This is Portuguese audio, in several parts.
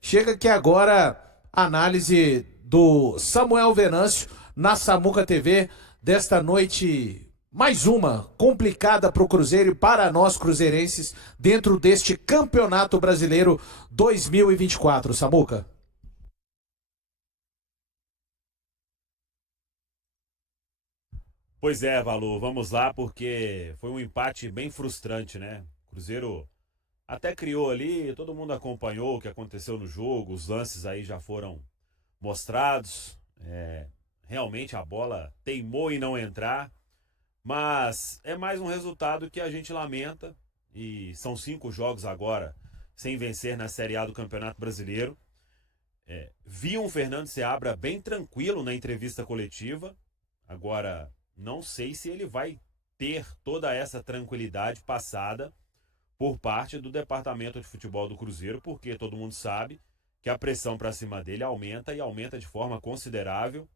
Chega aqui agora a análise do Samuel Venâncio na Samuca TV desta noite. Mais uma complicada para o Cruzeiro e para nós cruzeirenses dentro deste Campeonato Brasileiro 2024, Samuca. Pois é, Valu, vamos lá, porque foi um empate bem frustrante, né? O Cruzeiro até criou ali, todo mundo acompanhou o que aconteceu no jogo, os lances aí já foram mostrados. Realmente a bola teimou em não entrar, mas é mais um resultado que a gente lamenta, e são 5 jogos agora sem vencer na Série A do Campeonato Brasileiro. Vi um Fernando Seabra bem tranquilo na entrevista coletiva. Agora, não sei se ele vai ter toda essa tranquilidade passada por parte do departamento de futebol do Cruzeiro, porque todo mundo sabe que a pressão para cima dele aumenta e aumenta de forma considerável.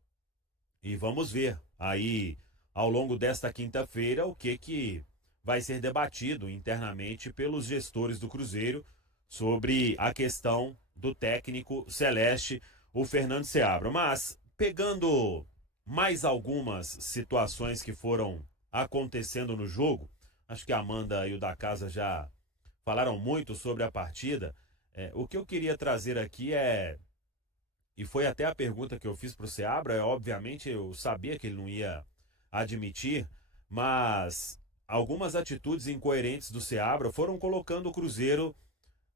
E vamos ver aí ao longo desta quinta-feira o que vai ser debatido internamente pelos gestores do Cruzeiro sobre a questão do técnico celeste, o Fernando Seabra. Mas pegando mais algumas situações que foram acontecendo no jogo, acho que a Amanda e o da casa já falaram muito sobre a partida. O que eu queria trazer aqui e foi até a pergunta que eu fiz para o Seabra, obviamente eu sabia que ele não ia admitir, mas algumas atitudes incoerentes do Seabra foram colocando o Cruzeiro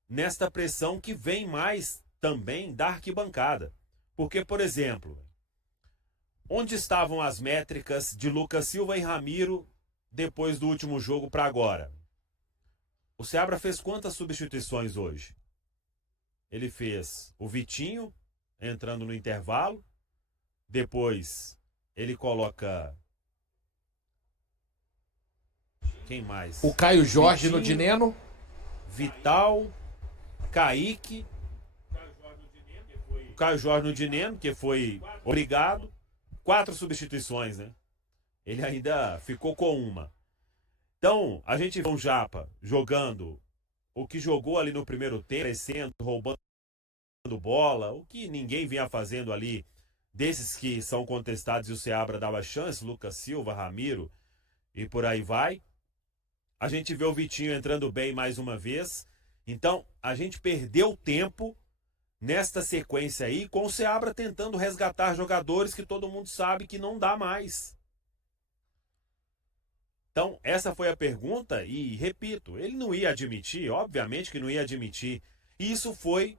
nesta pressão que vem mais também da arquibancada. Porque, por exemplo, onde estavam as métricas de Lucas Silva e Ramiro depois do último jogo para agora? O Seabra fez quantas substituições hoje? Ele fez o Vitinho entrando no intervalo, depois ele coloca quem mais? O Caio Jorge no Vitinho, Dineno. Vital, Kaique, o Caio Jorge no Dineno, que foi obrigado. 4 substituições, né? Ele ainda ficou com uma. Então, a gente vê um Japa jogando o que jogou ali no primeiro tempo, crescendo, roubando bola, o que ninguém vinha fazendo ali, desses que são contestados e o Seabra dava chance, Lucas Silva, Ramiro e por aí vai. A gente vê o Vitinho entrando bem mais uma vez. Então, a gente perdeu tempo nesta sequência aí, com o Seabra tentando resgatar jogadores que todo mundo sabe que não dá mais. Então, essa foi a pergunta e, repito, ele não ia admitir, obviamente que não ia admitir. E isso foi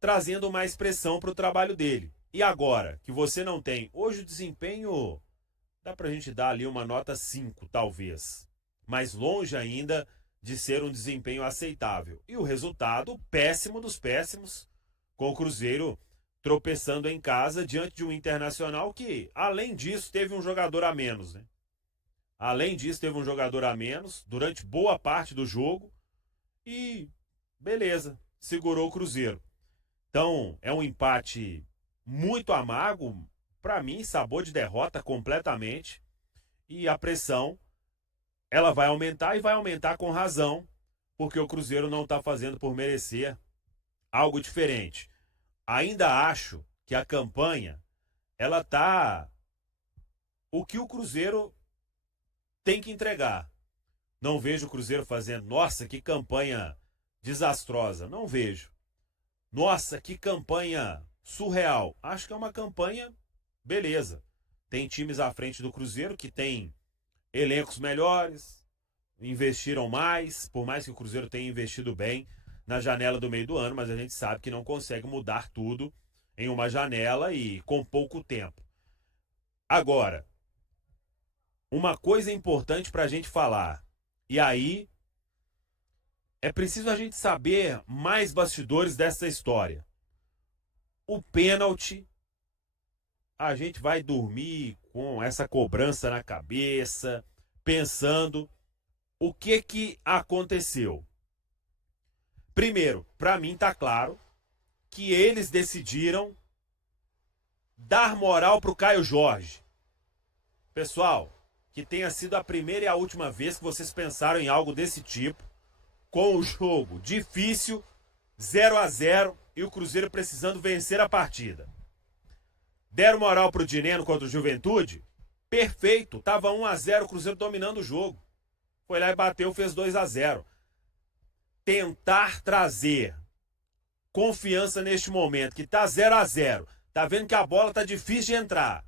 trazendo mais pressão para o trabalho dele. E agora, que você não tem, hoje o desempenho, dá para a gente dar ali uma nota 5, talvez. Mas longe ainda de ser um desempenho aceitável. E o resultado, péssimo dos péssimos, com o Cruzeiro tropeçando em casa diante de um Internacional que, além disso, teve um jogador a menos, né? Além disso, teve um jogador a menos durante boa parte do jogo e beleza, segurou o Cruzeiro. Então, é um empate muito amargo, para mim, sabor de derrota completamente. E a pressão, ela vai aumentar e vai aumentar com razão, porque o Cruzeiro não está fazendo por merecer algo diferente. Ainda acho que a campanha, ela tá o que o Cruzeiro tem que entregar. Não vejo o Cruzeiro fazendo, nossa, que campanha desastrosa. Não vejo. Nossa, que campanha surreal. Acho que é uma campanha, beleza. Tem times à frente do Cruzeiro que tem elencos melhores, investiram mais, por mais que o Cruzeiro tenha investido bem na janela do meio do ano, mas a gente sabe que não consegue mudar tudo em uma janela e com pouco tempo. Agora, uma coisa importante para a gente falar, e aí é preciso a gente saber mais bastidores dessa história. O pênalti, a gente vai dormir com essa cobrança na cabeça, pensando o que aconteceu. Primeiro, para mim tá claro que eles decidiram dar moral pro Caio Jorge. Pessoal, que tenha sido a primeira e a última vez que vocês pensaram em algo desse tipo, com o jogo difícil, 0-0, e o Cruzeiro precisando vencer a partida. Deram moral pro Dineno contra o Juventude? Perfeito, tava 1-0, o Cruzeiro dominando o jogo. Foi lá e bateu, fez 2-0. Tentar trazer confiança neste momento, que tá 0-0. Tá vendo que a bola tá difícil de entrar.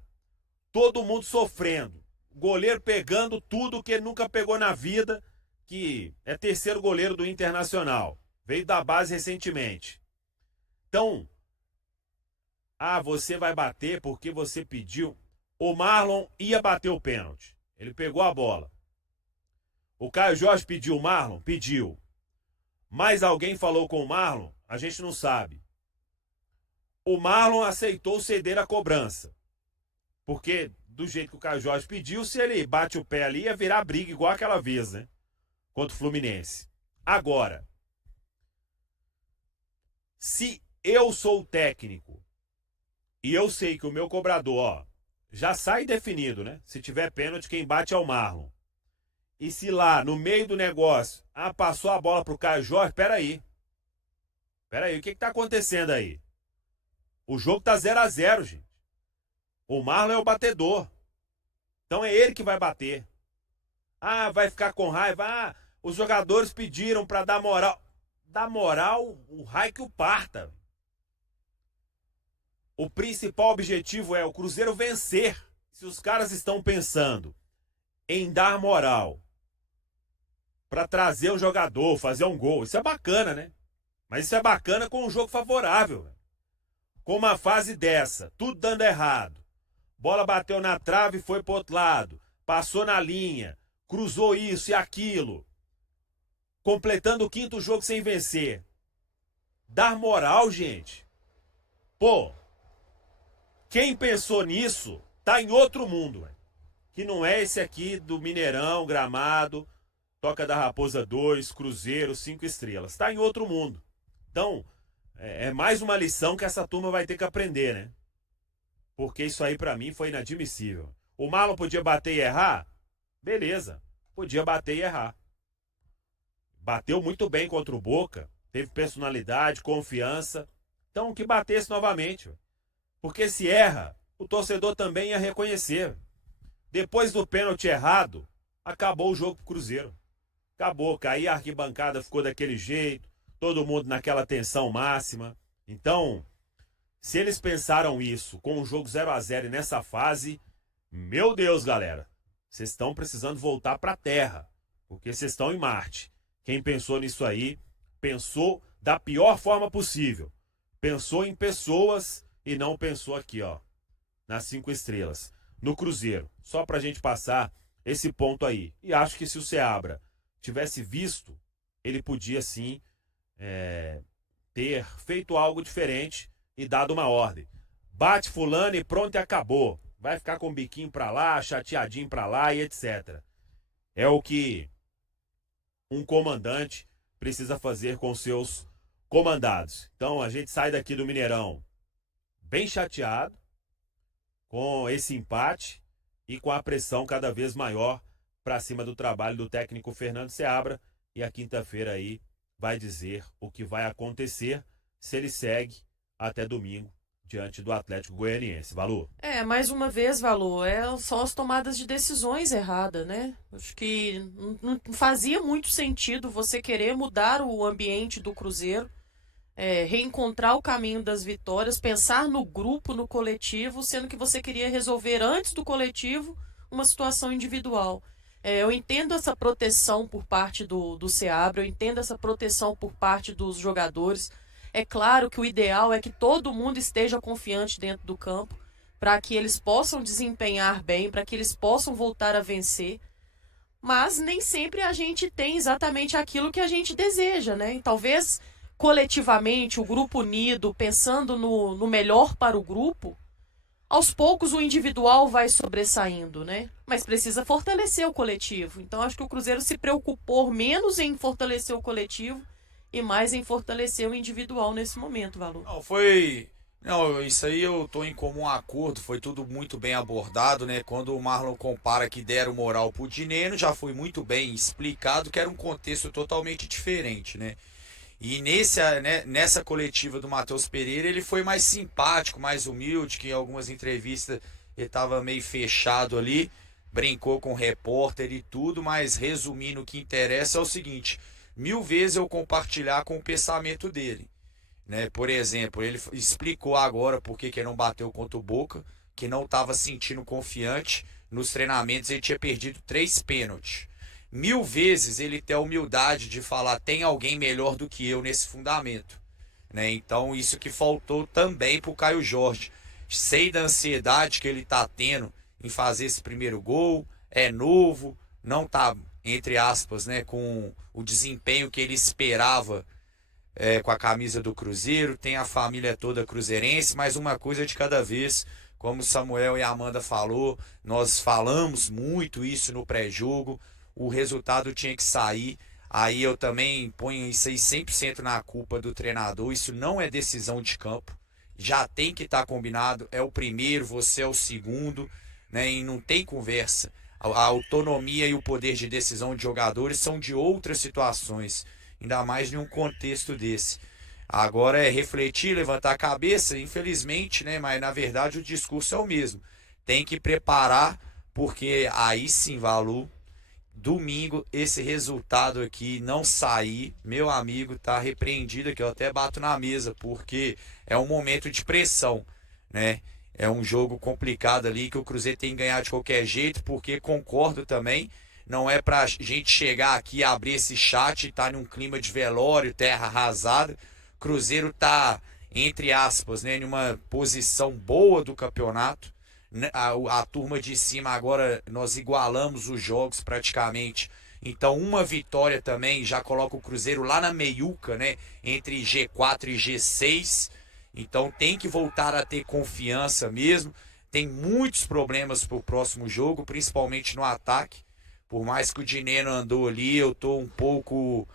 Todo mundo sofrendo. Goleiro pegando tudo que ele nunca pegou na vida, que é terceiro goleiro do Internacional. Veio da base recentemente. Então, você vai bater porque você pediu. O Marlon ia bater o pênalti. Ele pegou a bola. O Caio Jorge pediu o Marlon? Pediu. Mas alguém falou com o Marlon? A gente não sabe. O Marlon aceitou ceder a cobrança. Porque, do jeito que o Caio Jorge pediu, se ele bate o pé ali, ia virar briga igual aquela vez, né? Contra o Fluminense. Agora, se eu sou o técnico e eu sei que o meu cobrador, já sai definido, né? Se tiver pênalti, quem bate é o Marlon. E se lá, no meio do negócio, passou a bola pro Caio Jorge, peraí. Peraí, o que tá acontecendo aí? O jogo tá 0-0, gente. O Marlon é o batedor. Então é ele que vai bater. Vai ficar com raiva. Os jogadores pediram pra dar moral. Dar moral, o raio que o parta. O principal objetivo é o Cruzeiro vencer. Se os caras estão pensando em dar moral para trazer o jogador, fazer um gol, isso é bacana, né? Mas isso é bacana com um jogo favorável. Com uma fase dessa, tudo dando errado. Bola bateu na trave e foi pro outro lado. Passou na linha, cruzou isso e aquilo. Completando o quinto jogo sem vencer. Dar moral, gente. Pô, quem pensou nisso tá em outro mundo, véio. Que não é esse aqui do Mineirão, Gramado, Toca da Raposa 2, Cruzeiro, 5 estrelas. Tá em outro mundo. Então, é mais uma lição que essa turma vai ter que aprender, né? Porque isso aí pra mim foi inadmissível. O Marlon podia bater e errar? Beleza, podia bater e errar. Bateu muito bem contra o Boca, teve personalidade, confiança. Então que batesse novamente. Porque se erra, o torcedor também ia reconhecer. Depois do pênalti errado, acabou o jogo pro Cruzeiro. Acabou, cair a arquibancada ficou daquele jeito, todo mundo naquela tensão máxima. Então, se eles pensaram isso com o jogo 0-0 e nessa fase, meu Deus, galera, vocês estão precisando voltar pra Terra, porque vocês estão em Marte. Quem pensou nisso aí, pensou da pior forma possível. Pensou em pessoas e não pensou aqui, ó, nas 5 estrelas, no Cruzeiro. Só pra gente passar esse ponto aí. E acho que se o Seabra tivesse visto, ele podia sim ter feito algo diferente e dado uma ordem. Bate fulano e pronto e acabou. Vai ficar com o biquinho pra lá, chateadinho pra lá e etc. É o que um comandante precisa fazer com seus comandados. Então a gente sai daqui do Mineirão bem chateado com esse empate e com a pressão cada vez maior para cima do trabalho do técnico Fernando Seabra. E a quinta-feira aí vai dizer o que vai acontecer se ele segue até domingo diante do Atlético Goianiense. Valor? Mais uma vez, Valor, são as tomadas de decisões erradas, né? Acho que não fazia muito sentido você querer mudar o ambiente do Cruzeiro, reencontrar o caminho das vitórias, pensar no grupo, no coletivo, sendo que você queria resolver antes do coletivo uma situação individual. Eu entendo essa proteção por parte do Seabra, eu entendo essa proteção por parte dos jogadores. É claro que o ideal é que todo mundo esteja confiante dentro do campo, para que eles possam desempenhar bem, para que eles possam voltar a vencer. Mas nem sempre a gente tem exatamente aquilo que a gente deseja, né? E talvez coletivamente, o grupo unido, pensando no melhor para o grupo, aos poucos o individual vai sobressaindo, né? Mas precisa fortalecer o coletivo. Então acho que o Cruzeiro se preocupou menos em fortalecer o coletivo e mais em fortalecer o individual nesse momento, Valor. Não, isso aí eu tô em comum acordo, foi tudo muito bem abordado, né? Quando o Marlon compara que deram moral pro Dineno, já foi muito bem explicado que era um contexto totalmente diferente, né? E nessa coletiva do Matheus Pereira, ele foi mais simpático, mais humilde, que em algumas entrevistas ele estava meio fechado ali, brincou com o repórter e tudo, mas resumindo, o que interessa é o seguinte: 1000 vezes eu compartilhar com o pensamento dele. Né? Por exemplo, ele explicou agora por que não bateu contra o Boca, que não estava sentindo confiante. Nos treinamentos ele tinha perdido 3 pênaltis. 1000 vezes ele tem a humildade de falar: tem alguém melhor do que eu nesse fundamento. Né? Então isso que faltou também para o Caio Jorge. Sei da ansiedade que ele está tendo em fazer esse primeiro gol, é novo, não está, entre aspas, né, com o desempenho que ele esperava com a camisa do Cruzeiro, tem a família toda cruzeirense, mas uma coisa de cada vez, como o Samuel e a Amanda falou, nós falamos muito isso no pré-jogo, o resultado tinha que sair, aí eu também ponho isso aí 100% na culpa do treinador, isso não é decisão de campo, já tem que estar combinado, é o primeiro, você é o segundo, né, e não tem conversa. A autonomia e o poder de decisão de jogadores são de outras situações, ainda mais em um contexto desse. Agora é refletir, levantar a cabeça, infelizmente, né, mas na verdade o discurso é o mesmo. Tem que preparar, porque aí sim, Valu, domingo esse resultado aqui não sair, meu amigo, tá repreendido aqui, eu até bato na mesa, porque é um momento de pressão, né? É um jogo complicado ali que o Cruzeiro tem que ganhar de qualquer jeito, porque concordo também, não é pra gente chegar aqui, abrir esse chat e tá num clima de velório, terra arrasada. Cruzeiro tá, entre aspas, né, em uma posição boa do campeonato. A turma de cima agora, nós igualamos os jogos praticamente. Então uma vitória também já coloca o Cruzeiro lá na meiuca, né, entre G4 e G6. Então tem que voltar a ter confiança mesmo. Tem muitos problemas para o próximo jogo, principalmente no ataque. Por mais que o Dineno andou ali, eu estou um pouco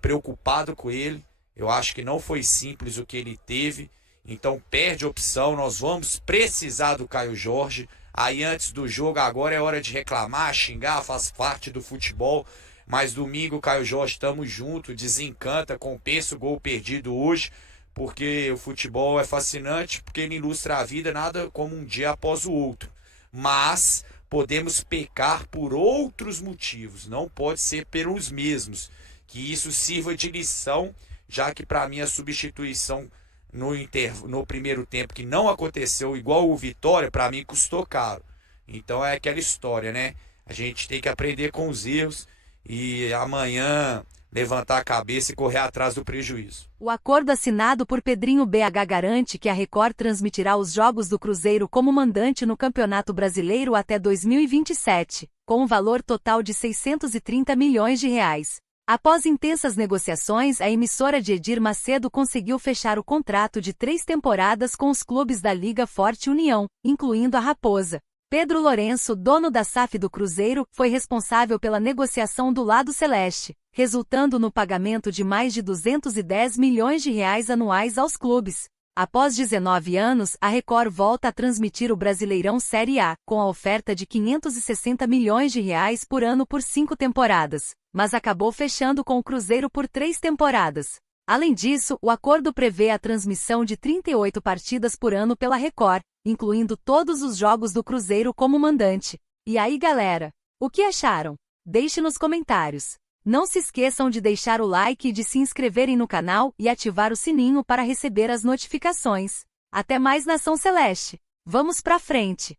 preocupado com ele. Eu acho que não foi simples o que ele teve. Então perde opção, nós vamos precisar do Caio Jorge. Aí antes do jogo, agora é hora de reclamar, xingar, faz parte do futebol. Mas domingo, Caio Jorge, estamos juntos, desencanta, compensa o gol perdido hoje. Porque o futebol é fascinante, porque ele ilustra a vida nada como um dia após o outro. Mas podemos pecar por outros motivos, não pode ser pelos mesmos. Que isso sirva de lição, já que para mim a substituição no primeiro tempo que não aconteceu igual o Vitória, para mim custou caro. Então é aquela história, né? A gente tem que aprender com os erros e amanhã levantar a cabeça e correr atrás do prejuízo. O acordo assinado por Pedrinho BH garante que a Record transmitirá os jogos do Cruzeiro como mandante no Campeonato Brasileiro até 2027, com um valor total de R$630 milhões. Após intensas negociações, a emissora de Edir Macedo conseguiu fechar o contrato de 3 temporadas com os clubes da Liga Forte União, incluindo a Raposa. Pedro Lourenço, dono da SAF do Cruzeiro, foi responsável pela negociação do lado celeste, resultando no pagamento de mais de R$210 milhões anuais aos clubes. Após 19 anos, a Record volta a transmitir o Brasileirão Série A, com a oferta de R$560 milhões por ano por 5 temporadas, mas acabou fechando com o Cruzeiro por 3 temporadas. Além disso, o acordo prevê a transmissão de 38 partidas por ano pela Record, incluindo todos os jogos do Cruzeiro como mandante. E aí, galera? O que acharam? Deixe nos comentários. Não se esqueçam de deixar o like e de se inscreverem no canal e ativar o sininho para receber as notificações. Até mais, Nação Celeste! Vamos pra frente!